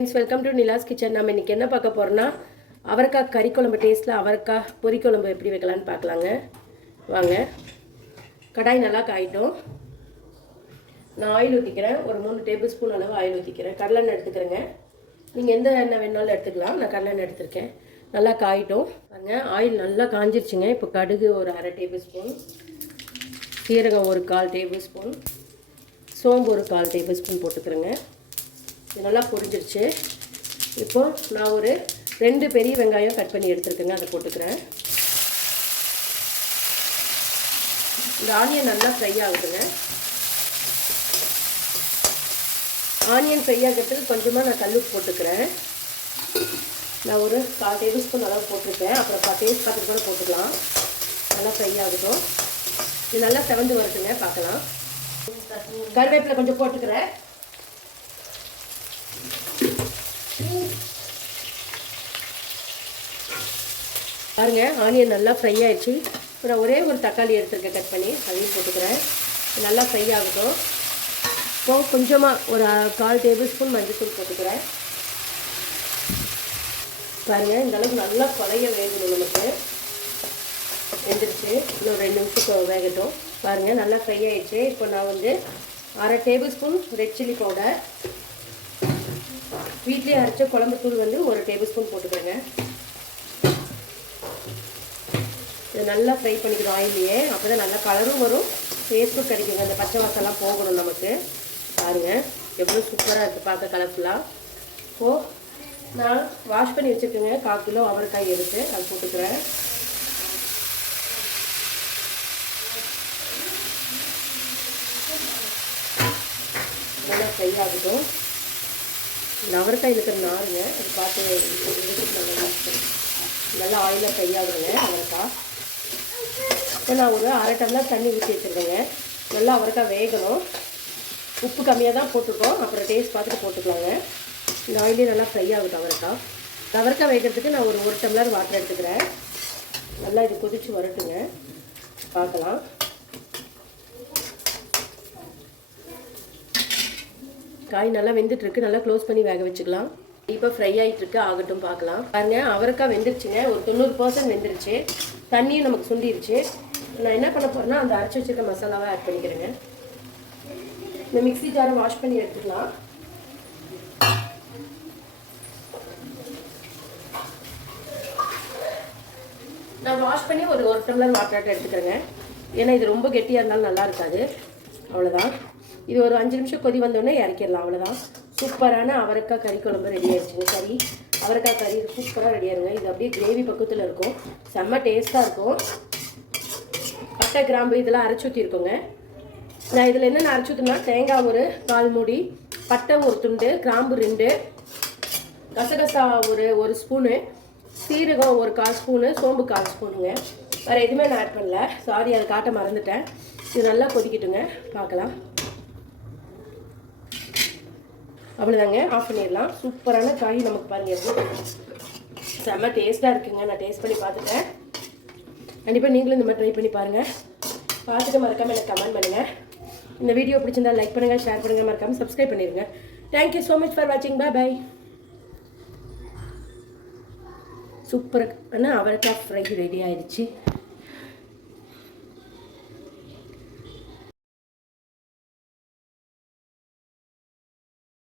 Friends welcome to Nila's kitchen நம்ம இன்றைக்கி என்ன பார்க்க போகிறோன்னா அவரைக்காய் கறி குழம்பு டேஸ்ட்டில் அவரைக்காய் பொரி குழம்பு எப்படி வைக்கலான்னு பார்க்கலாங்க. வாங்க. கடாய் நல்லா காயிட்டும். நான் ஆயில் ஊற்றிக்கிறேன் ஒரு மூணு டேபிள் ஸ்பூன் அளவு ஆயில் ஊற்றிக்கிறேன் கடலெண்ணெய் எடுத்துக்கிறேங்க. நீங்கள் எந்த எண்ணெய் வேணாலும் எடுத்துக்கலாம். நான் கடலெண்ணெய் எடுத்துருக்கேன். நல்லா காயிட்டும். பாருங்க ஆயில் நல்லா காஞ்சிருச்சுங்க. இப்போ கடுகு ஒரு அரை டேபிள் ஸ்பூன் சீரகம் ஒரு கால் டேபிள் ஸ்பூன் சோம்பு ஒரு கால் டேபிள் ஸ்பூன் போட்டுக்கிறேங்க. இது நல்லா பொரிஞ்சிருச்சு. இப்போ நான் ஒரு ரெண்டு பெரிய வெங்காயம் கட் பண்ணி எடுத்துருக்கேங்க அதை போட்டுக்கிறேன். இந்த ஆனியன் நல்லா ஃப்ரை ஆகுதுங்க. ஆனியன் ஃப்ரை ஆகிறதுக்கு கொஞ்சமாக நான் கல்லுப்பு போட்டுக்கிறேன். நான் ஒரு கால் டேபிள் ஸ்பூன் அளவு போட்டிருக்கேன். அப்புறம் டேஸ்ட் பார்த்துட்டு கூட போட்டுக்கலாம். நல்லா ஃப்ரை ஆகட்டும். இது நல்லா செவந்து வரட்டுங்க பார்க்கலாம். கருவேப்பிலை கொஞ்சம் போட்டுக்கிறேன். பாருங்க ஆனியன் நல்லா ஃப்ரை ஆயிடுச்சு. அப்புறம் ஒரே ஒரு தக்காளி எடுத்துருக்கேன் கட் பண்ணி. அதையும் போட்டுக்கிறேன். நல்லா ஃப்ரை ஆகட்டும். இப்போ கொஞ்சமாக ஒரு கால் டேபிள் ஸ்பூன் மஞ்சள் போட்டுக்கிறேன். பாருங்கள் இந்த அளவுக்கு நல்லா கொலைய வேகணும் நமக்கு. வெந்துருச்சு. இன்னும் ரெண்டு நிமிஷத்துக்கு வேகட்டும். பாருங்கள் நல்லா ஃப்ரை ஆயிடுச்சு. இப்போ நான் வந்து அரை tablespoon red chilli powder வீட்லேயே அரைச்ச குழம்பு தூள் வந்து ஒரு டேபிள் ஸ்பூன் போட்டுக்கிறேங்க இதை நல்லா ஃப்ரை பண்ணிக்கணும் ஆயிலேயே அப்போ தான் நல்லா கலரும் வரும் டேஸ்ட்டும் கிடைக்குங்க. அந்த பச்சை வாசம்லாம் போகணும் நமக்கு. பாருங்கள் எவ்வளோ சூப்பராக இருக்குது பார்க்க கலர்ஃபுல்லாக இப்போது நான் வாஷ் பண்ணி வச்சுருக்கேங்க. கால் கிலோ அவரைக்காய் எடுத்து அது போட்டுக்கிறேன். நல்லா ஃப்ரை ஆகட்டும். இந்த அவரைக்காய் இருக்கிற நாருங்க இது பார்த்து நல்லா ஆயிலாக ஃப்ரை அவரைக்காய் இப்போ நான் ஒரு அரை டம்ளர் தண்ணி ஊற்றி வச்சுருக்கேங்க. நல்லா அவரைக்காய் வேகணும். உப்பு கம்மியாக தான் போட்டிருக்கோம். அப்புறம் டேஸ்ட் பார்த்துட்டு போட்டுக்கலாங்க. இந்த ஆயிலே நல்லா ஃப்ரை ஆகுது அவரைக்காய் இந்த அவரைக்காய் நான் ஒரு ஒரு டம்ளர் வாட்டர் எடுத்துக்கிறேன். நல்லா இது கொதித்து வரட்டுங்க. பார்க்கலாம். காய் நல்லா வெந்துட்டு இருக்கு நல்லா க்ளோஸ் பண்ணி வேக வச்சுக்கலாம். இப்போ ஃப்ரை ஆகிட்டு இருக்கு ஆகட்டும் பார்க்கலாம். பாருங்க அவரைக்காய் வெந்துருச்சுங்க. ஒரு தொண்ணூறு பர்சன்ட் வெந்துருச்சு. தண்ணியும் நமக்கு சுண்டிருச்சு. நான் என்ன பண்ண போறேன்னா அந்த அரைச்சி வச்சிருக்க மசாலாவை ஆட் பண்ணிக்கிறேங்க. இந்த மிக்ஸி ஜாரை வாஷ் பண்ணி எடுத்துக்கலாம். நான் வாஷ் பண்ணி ஒரு ஒரு டம்ளர் வாட்டர் எடுத்துக்கிறேங்க. ஏன்னா இது ரொம்ப கெட்டியாக இருந்தாலும் நல்லா இருக்காது. அவ்வளோதான் இது ஒரு அஞ்சு நிமிஷம் கொதி வந்தோடனே இறக்கிடலாம் அவ்வளோதான் சூப்பரான அவரைக்காய் கறி குழம்பு ரெடி ஆயிடுச்சுங்க கறி அவரைக்காய் கறி சூப்பராக ரெடி ஆயிருங்க. இது அப்படியே கிரேவி பக்கத்தில் இருக்கும். செம்ம டேஸ்ட்டாக இருக்கும். பட்டை கிராம்பு இதெல்லாம் அரைச்சி ஊற்றிருக்கோங்க நான் இதில் என்னென்ன அரைச்சி ஊற்றுனா தேங்காய் ஒரு கால் மூடி பட்டை ஒரு துண்டு கிராம்பு ரெண்டு கசகசா ஒரு ஒரு ஸ்பூனு சீரகம் ஒரு கால் ஸ்பூனு சோம்பு கால் ஸ்பூனுங்க. வேறு எதுவுமே நான் ஆட் பண்ணல. சாரி அதை காட்ட மறந்துட்டேன். இது நல்லா கொதிக்கட்டுங்க. பார்க்கலாம். அவ்வளோதாங்க ஆஃப் பண்ணிடலாம். சூப்பரான காய் நமக்கு பாருங்கள் செம்ம டேஸ்ட்டாக இருக்குங்க. நான் டேஸ்ட் பண்ணி பார்த்துட்டேன். கண்டிப்பாக நீங்களும் இந்த மாதிரி ட்ரை பண்ணி பாருங்கள் பார்த்துட்டு மறக்காமல் எனக்கு கமெண்ட் பண்ணுங்கள் இந்த வீடியோ பிடிச்சிருந்தா லைக் பண்ணுங்கள் ஷேர் பண்ணுங்கள் மறக்காமல் சப்ஸ்கிரைப் பண்ணிடுங்க. Thank you so much for வாட்சிங் பை பாய் சூப்பராக ஆனால் அவரைக்காய் ஃப்ரை ரெடி ஆயிடுச்சு.